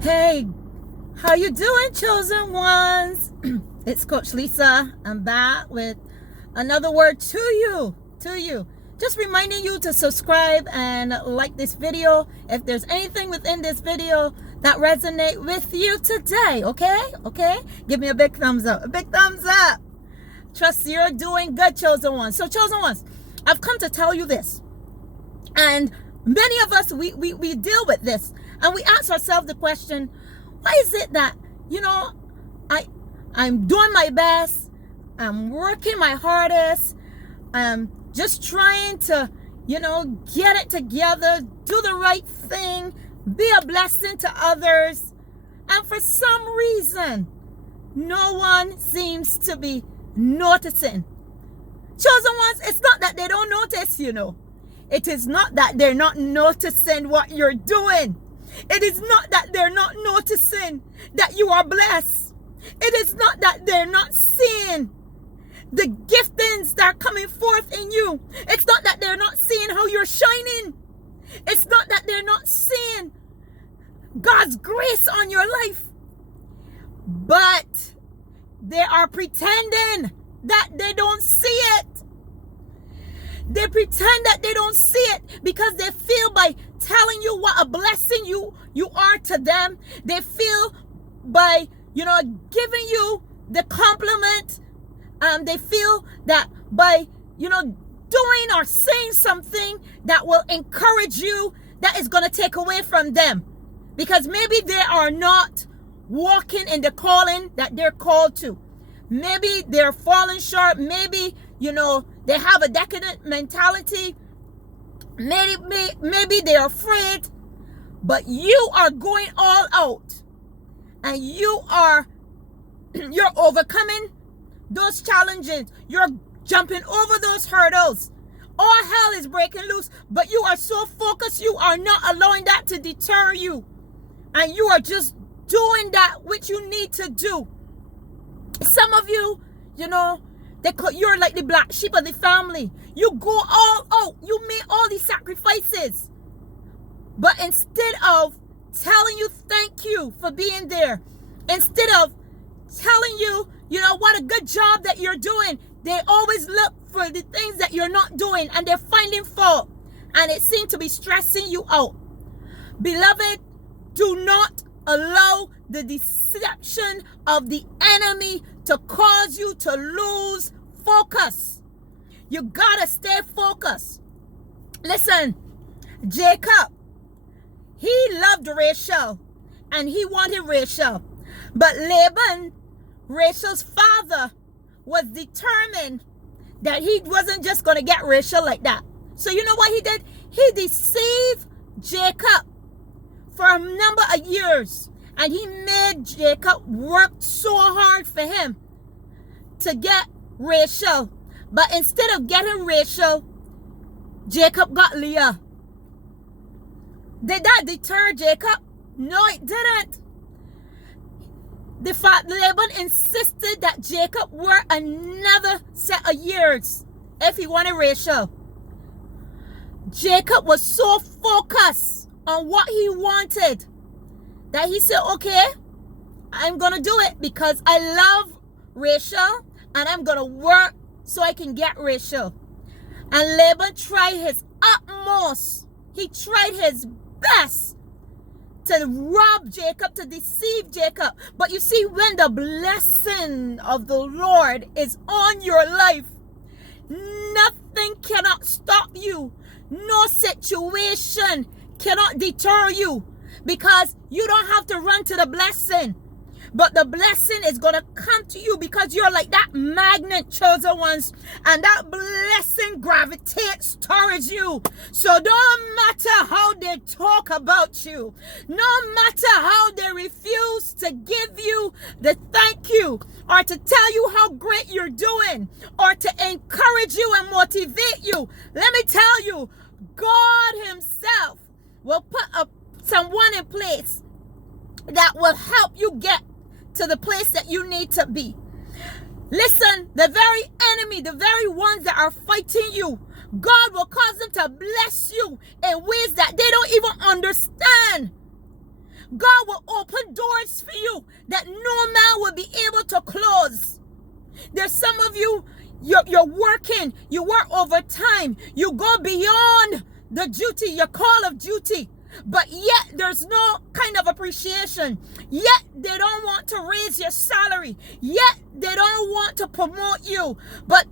Hey, how you doing, chosen ones? It's Coach Lisa. I'm back with another word to you. Just reminding you to subscribe and like this video if there's anything within this video that resonate with you today. Okay? Give me a big thumbs up. Trust you're doing good, chosen ones. So, chosen ones, I've come to tell you this. And many of us, we deal with this. And we ask ourselves the question, why is it that, I'm doing my best, I'm working my hardest, I'm just trying to, get it together, do the right thing, be a blessing to others. And for some reason, no one seems to be noticing. Chosen ones, it's not that they don't notice, It is not that they're not noticing what you're doing. It is not that they're not noticing that you are blessed. It is not that they're not seeing the giftings that are coming forth in you. It's not that they're not seeing how you're shining. It's not that they're not seeing God's grace on your life. But they are pretending that they don't see it. They pretend that they don't see it because they feel by telling you what a blessing you are to them. They feel by, giving you the compliment. They feel that by, doing or saying something that will encourage you, that is going to take away from them. Because maybe they are not walking in the calling that they're called to. Maybe they're falling short. Maybe, they have a decadent mentality. Maybe they're afraid. But you are going all out. And you're overcoming those challenges. You're jumping over those hurdles. All hell is breaking loose. But you are so focused. You are not allowing that to deter you. And you are just doing that which you need to do. Some of you, you're like the black sheep of the family. You go all out. You make all these sacrifices. But instead of telling you thank you for being there, instead of telling you, what a good job that you're doing, they always look for the things that you're not doing and they're finding fault. And it seems to be stressing you out. Beloved, do not allow the deception of the enemy to cause you to lose focus. You gotta stay focused. Listen, Jacob, he loved Rachel and he wanted Rachel. But Laban, Rachel's father, was determined that he wasn't just going to get Rachel like that. So you know what he did? He deceived Jacob for a number of years. And he made Jacob work so hard for him to get Rachel. But instead of getting Rachel, Jacob got Leah. Did that deter Jacob? No, it didn't. The fact Laban insisted that Jacob work another set of years if he wanted Rachel. Jacob was so focused on what he wanted that he said, okay, I'm going to do it because I love Rachel and I'm going to work so I can get Rachel. And Laban tried his utmost. He tried his best to rob Jacob, to deceive Jacob. But you see, when the blessing of the Lord is on your life, nothing cannot stop you. No situation cannot deter you, because you don't have to run to the blessing. But the blessing is going to come to you because you're like that magnet, chosen ones. And that blessing gravitates towards you. So don't matter how they talk about you. No matter how they refuse to give you the thank you, or to tell you how great you're doing, or to encourage you and motivate you. Let me tell you, God himself will put someone in place that will help you get to the place that you need to be. Listen, the very enemy, the very ones that are fighting you, God will cause them to bless you in ways that they don't even understand. God will open doors for you that no man will be able to close. There's some of you, you're working, you work overtime, you go beyond the duty, your call of duty, but yet there's no kind of appreciation. Yet they don't want to raise your salary. Yet they don't want to promote you. But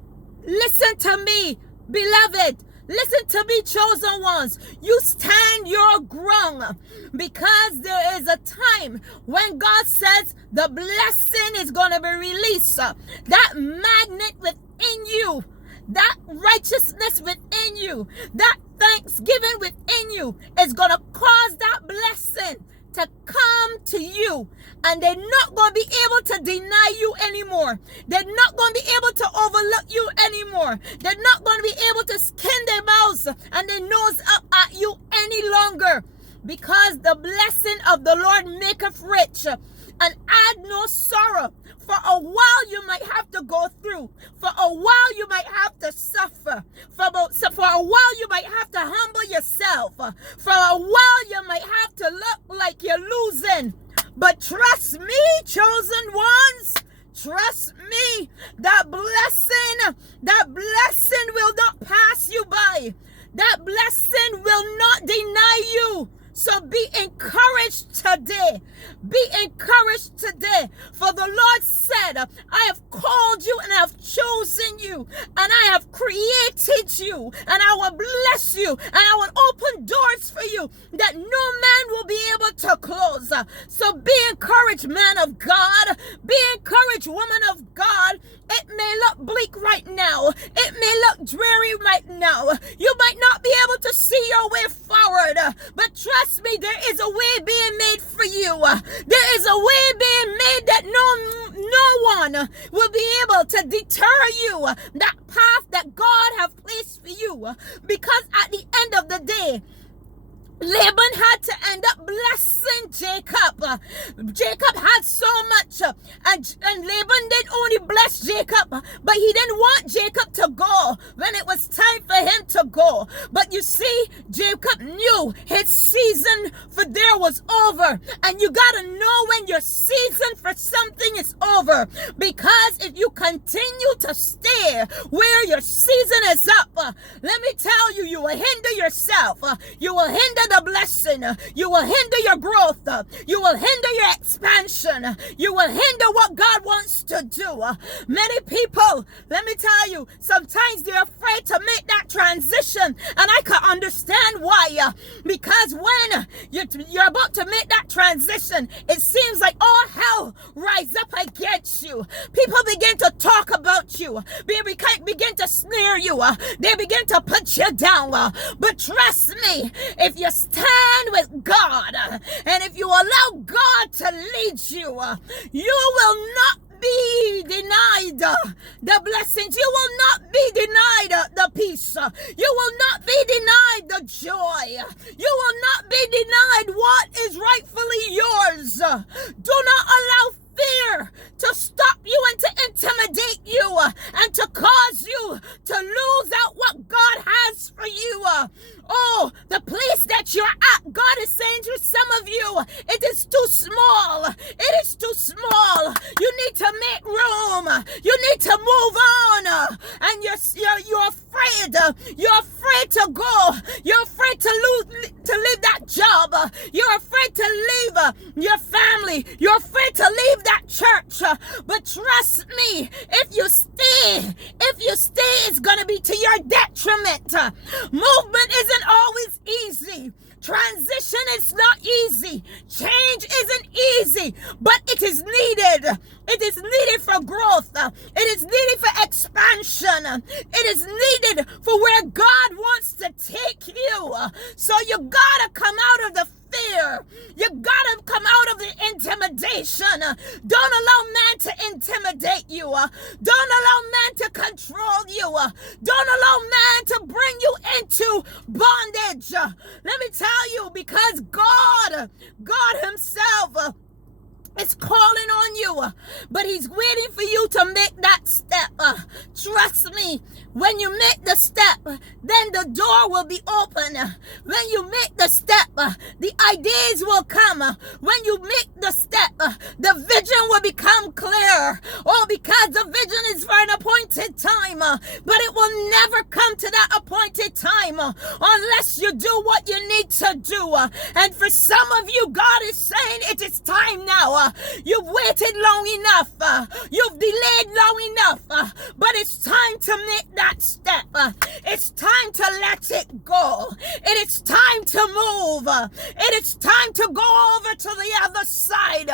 listen to me, beloved. Listen to me, chosen ones. You stand your ground, because there is a time when God says the blessing is going to be released. That magnet within you, that righteousness within you, that thanksgiving within you is going to cause that blessing to come to you, and they're not going to be able to deny you anymore. They're not going to be able to overlook you anymore. They're not going to be able to skin their mouths and their nose up at you any longer, because the blessing of the Lord maketh rich and add no sorrow. For a while you might have to go through. For a while you might have to suffer. For a while you might have to humble yourself. For a while you might have to look like you're losing. But trust me, chosen ones. Trust me. That blessing will not pass you by. That blessing will not deny you. So be encouraged today. Be encouraged today. For the Lord said, I have called you and I have chosen you and I have created you, and I will bless you and I will open doors for you that no man will be able to close. So be encouraged, man of God. Be encouraged, woman of God. It may look bleak right now. It may look dreary right now. You might not be able to see your way forward, but trust me, there is a way being made for you. There is a way being made that no one will be able to deter you. That path that God has placed for you. Because at the end of the day, Laban had to end up blessing Jacob. Jacob had so much, and Laban didn't only bless Jacob, but he didn't want Jacob to go when it was time for him to go. But you see, Jacob knew his season for there was over, and you gotta know when your season for something is over, because if you continue to stay where your season is up, let me tell you, you will hinder yourself. You will hinder the blessing. You will hinder your growth. You will hinder your expansion. You will hinder what God wants to do. Many people, let me tell you, sometimes they're afraid to make that transition, and I can understand why. Because when you're about to make that transition, it seems like all hell rise up against you. People begin to talk about you. They begin to sneer you. They begin to put you down. But trust me, if you stand with God, and if you allow God to lead you, you will not be denied the blessings. You will not be denied the peace. You will not be denied the joy. You will not be denied what is rightfully yours. Do not allow fear to stop you and to intimidate you and to cause you to lose out what God has for you. Oh, the place that you're at, God is saying to some of you, it is too small. It is too small. You need to make room. You need to move on. And you're afraid. You're afraid to go. You're afraid to leave that job. You're afraid to leave your family. You're afraid to leave that church. But trust me, if you stay, it's going to be to your detriment. Movement isn't always easy. Transition is not easy. Change isn't easy, but it is needed. It is needed for growth. It is needed for expansion. It is needed for where God wants to take you. So you gotta come out of the fear. You gotta come out of the intimidation. Don't allow man to intimidate you. Don't allow man to control you. Don't allow man to bring you into bondage. Let me tell you, because God himself It's calling on you, but he's waiting for you to make that step. Trust me, when you make the step, then the door will be open. When you make the step, the ideas will come. When you make the step, the vision will become clear. Oh, because the vision is for an appointed time, but it will never come to that appointed time unless you do what you need to do. And for some of you, God is saying it is time now. You've waited long enough. You've delayed long enough. But it's time to make that step. It's time to let it go. It is time to move. It is time to go over to the other side.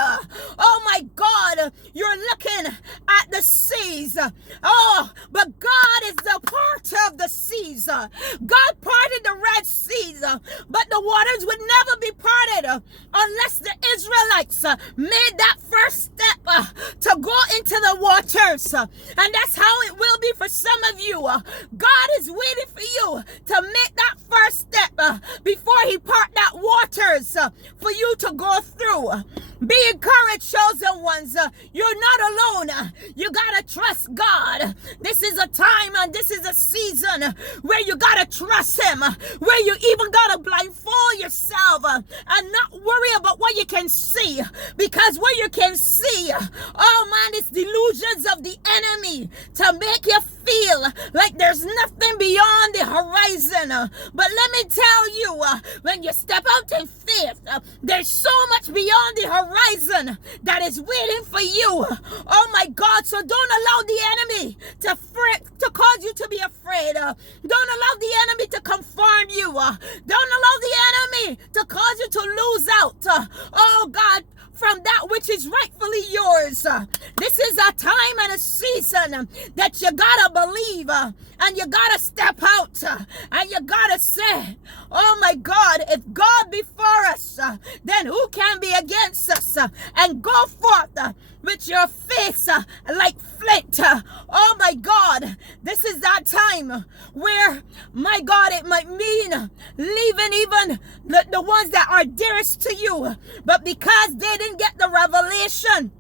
Oh my God, you're looking at the seas. Oh, but God is the parter of the seas. God parted the Red Seas, but the waters would never be parted unless the Israelites made that first step to go into the waters. And that's how it will be for some of you. God is waiting for you to make that first step before he part that waters for you to go through. Be encouraged, chosen ones. You're not alone. You gotta trust God. This is a time and this is a season where you gotta trust him, where you even gotta blindfold yourself and not worry about what you can see, because what you can see, oh man, it's delusions of the enemy to make you feel like there's nothing beyond the horizon. But let me tell you, when you step out in faith, there's so much beyond the horizon that is waiting for you. Oh my God, so don't allow the enemy to cause you to be afraid. Don't allow the enemy to conform you. Don't allow the enemy to cause you to lose out. Oh God, from that which is rightfully yours. This is a time and a season that you gotta believe and you gotta step out and you gotta say, oh my God, if God be for us, then who can be against us? And go forth with your face like flint. Oh my God, this is that time where, my God, it might mean leaving even the ones that are dearest to you, but because they didn't get the revelation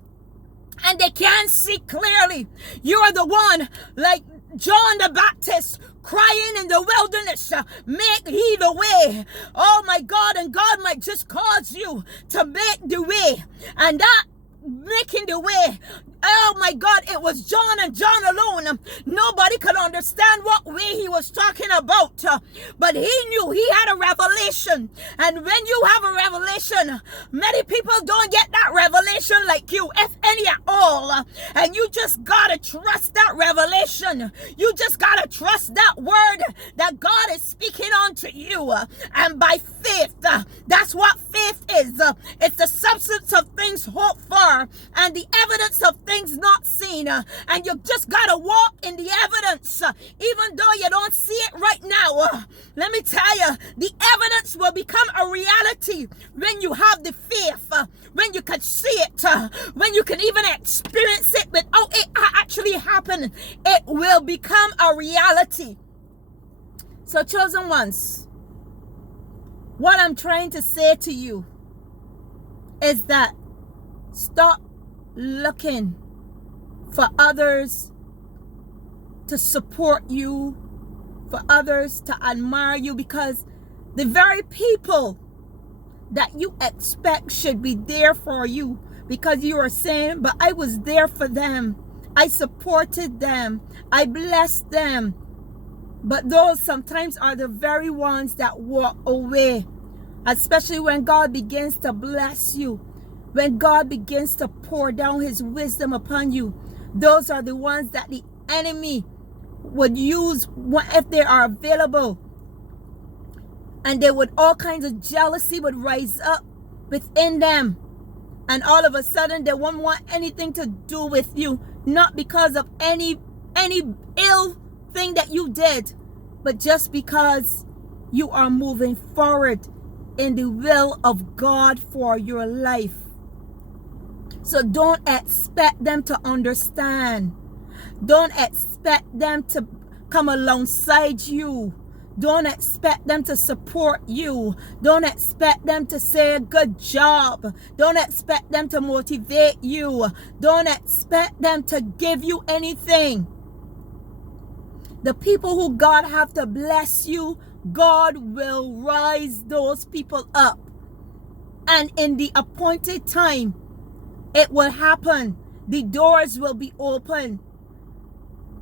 and they can't see clearly, you are the one like John the Baptist crying in the wilderness, make ye the way. Oh my God, and God might just cause you to make the way, and that making the way, oh my God, it was John and John alone. Nobody could understand what way he was talking about, but he knew, he had a revelation. And when you have a revelation, many people don't get that revelation like you, if any at all. And you just gotta trust that revelation. You just gotta trust that word that God is speaking unto you. And by faith, that's what faith is. It's the substance of things hoped for and the evidence of things not seen. And you just gotta walk in the evidence, even though you don't see it right now. Let me tell you, the evidence will become a reality when you have the faith, when you can see it, when you can even experience it without it actually happening. It will become a reality. So, chosen ones, what I'm trying to say to you is that stop looking for others to support you, for others to admire you, because the very people that you expect should be there for you, because you are saying, but I was there for them, I supported them, I blessed them. But those sometimes are the very ones that walk away, especially when God begins to bless you, when God begins to pour down his wisdom upon you. Those are the ones that the enemy would use if they are available. And they would, all kinds of jealousy would rise up within them. And all of a sudden they won't want anything to do with you. Not because of any ill thing that you did, but just because you are moving forward in the will of God for your life. So don't expect them to understand. Don't expect them to come alongside you Don't expect them to support you. Don't expect them to say good job. Don't expect them to motivate you. Don't expect them to give you anything. The people who God have to bless you, God will rise those people up. And in the appointed time, it will happen. The doors will be open.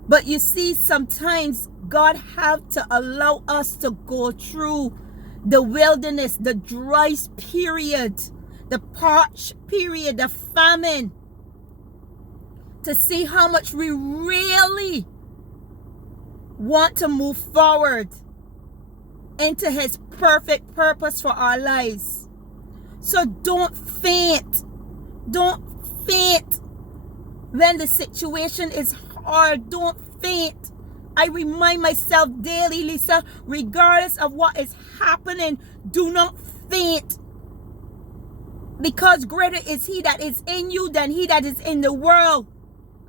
But you see, sometimes God have to allow us to go through the wilderness, the dry period, the parched period, the famine, to see how much we really want to move forward into His perfect purpose for our lives. So don't faint. Don't faint when the situation is hard. Don't faint. I remind myself daily, Lisa, regardless of what is happening, do not faint. Because greater is He that is in you than he that is in the world.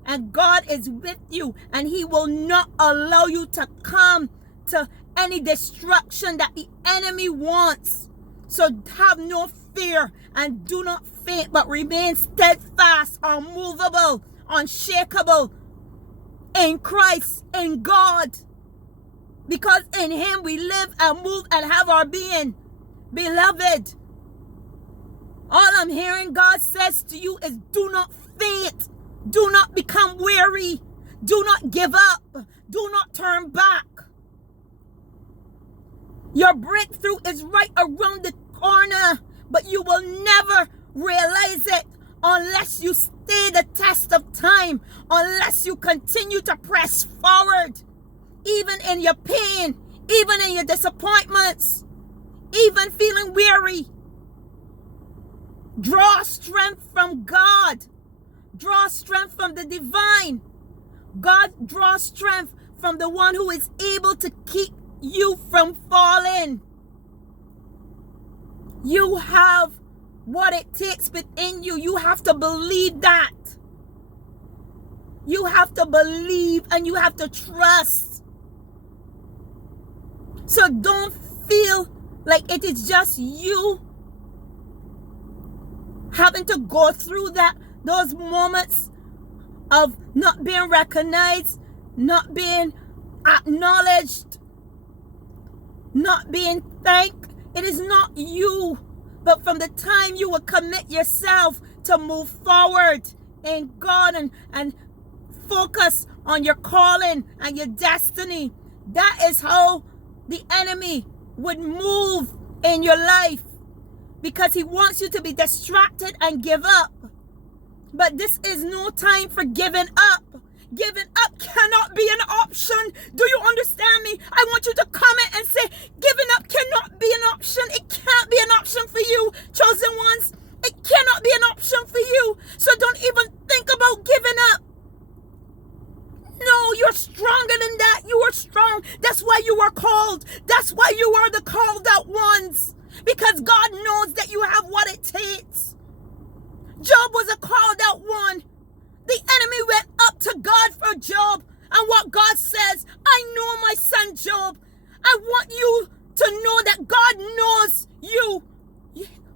And God is with you, and He will not allow you to come to any destruction that the enemy wants. So have no fear and do not faint, but remain steadfast, unmovable, unshakable in Christ, in God. Because in Him we live and move and have our being. Beloved, all I'm hearing God says to you is do not faint. Do not become weary. Do not give up. Do not turn back. Your breakthrough is right around the corner, but you will never realize it unless you stay the test of time, unless you continue to press forward, even in your pain, even in your disappointments, even feeling weary. Draw strength from God. Draw strength from the divine. God draws strength from the one who is able to keep you from falling. You have what it takes within you. You have to believe that. You have to believe and you have to trust. So don't feel like it is just you having to go through those moments of not being recognized, not being acknowledged, not being thanked. It is not you. But from the time you will commit yourself to move forward in God and focus on your calling and your destiny, that is how the enemy would move in your life, because he wants you to be distracted and give up. But this is no time for giving up. Giving up cannot be an option. Do you understand me? I want you to comment and say, giving up cannot be an option. It can't be an option for you, chosen ones. It cannot be an option for you. So don't even think about giving up. No, you're stronger than that. You are strong. That's why you are called. That's why you are the called out ones. Because God knows that you have what it takes. Job was a called out one. The enemy went up to God for Job. And what God says, I know my son Job. I want you to know that God knows you.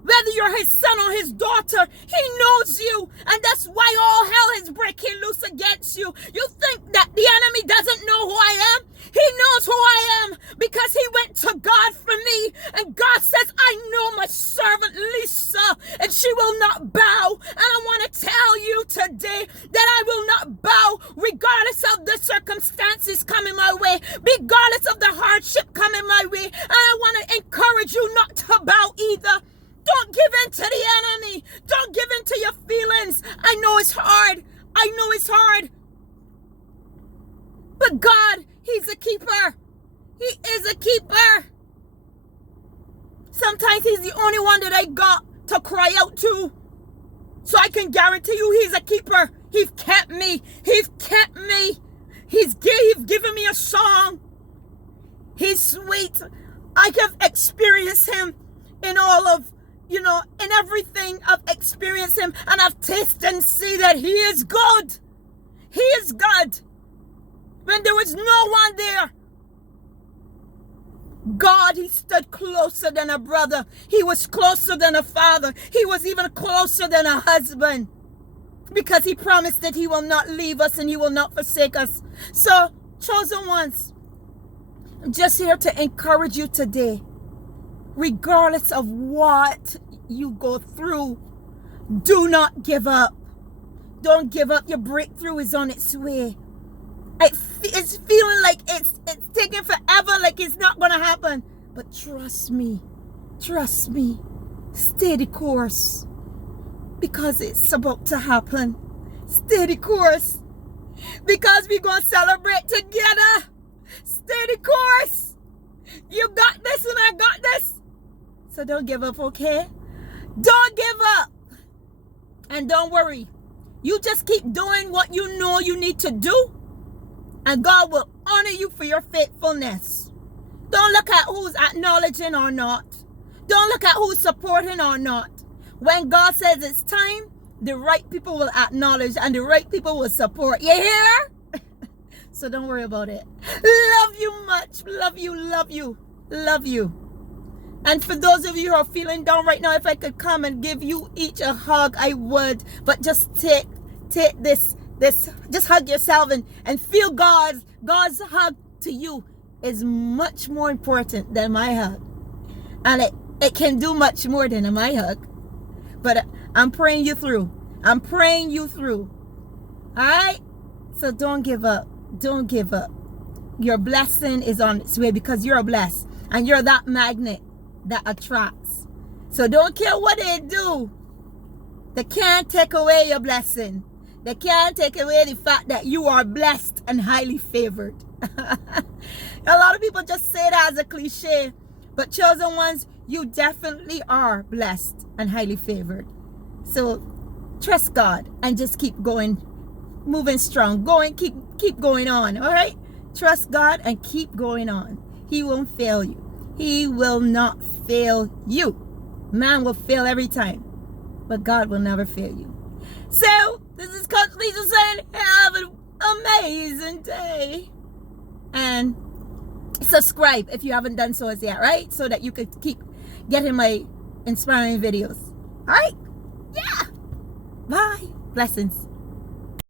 Whether you're his son or his daughter, he knows you. And that's why all hell is breaking loose against you. You think that the enemy doesn't know who I am? He knows who I am because he went to God for me. And God says, I know my servant Lisa, and she will not bow. And I want to tell you today that I will not bow regardless of the circumstances coming my way, regardless of the hardship coming my way. And I want to encourage you not to bow either. Don't give in to the enemy. Don't give in to your feelings. I know it's hard. I know it's hard. But God, he's a keeper. He is a keeper. Sometimes he's the only one that I got to cry out to. So I can guarantee you he's a keeper. He's kept me. He's kept me. He's given me a song. He's sweet. I have experienced him in all of, in everything. I've experienced him and I've tasted and see that he is good. He is God. When there was no one there, God, he stood closer than a brother. He was closer than a father. He was even closer than a husband. Because he promised that he will not leave us and he will not forsake us. So, chosen ones, I'm just here to encourage you today. Regardless of what you go through, do not give up. Don't give up. Your breakthrough is on its way. It's feeling like it's taking forever, like it's not going to happen. But trust me. Trust me. Stay the course. Because it's about to happen. Stay the course. Because we're going to celebrate together. Stay the course. You got this and I got this. So don't give up, okay? Don't give up. And don't worry. You just keep doing what you know you need to do. And God will honor you for your faithfulness. Don't look at who's acknowledging or not. Don't look at who's supporting or not. When God says it's time, the right people will acknowledge and the right people will support. You hear? So don't worry about it. Love you much. Love you, love you, love you. And for those of you who are feeling down right now, if I could come and give you each a hug, I would. But just take this, just hug yourself and feel God's hug to you is much more important than my hug. And it can do much more than my hug. But I'm praying you through. I'm praying you through. All right? So don't give up. Don't give up. Your blessing is on its way because you're blessed. And you're that magnet that attracts. So don't care what they do. They can't take away your blessing. They can't take away the fact that you are blessed and highly favored. A lot of people just say that as a cliche. But chosen ones, you definitely are blessed and highly favored. So trust God and just keep going, moving strong. Keep going on, all right? Trust God and keep going on. He won't fail you. He will not fail you. Man will fail every time, but God will never fail you. So, this is Coach Lisa saying, have an amazing day. And subscribe if you haven't done so as yet, right? So that you could keep getting my inspiring videos. All right? Yeah. Bye. Blessings.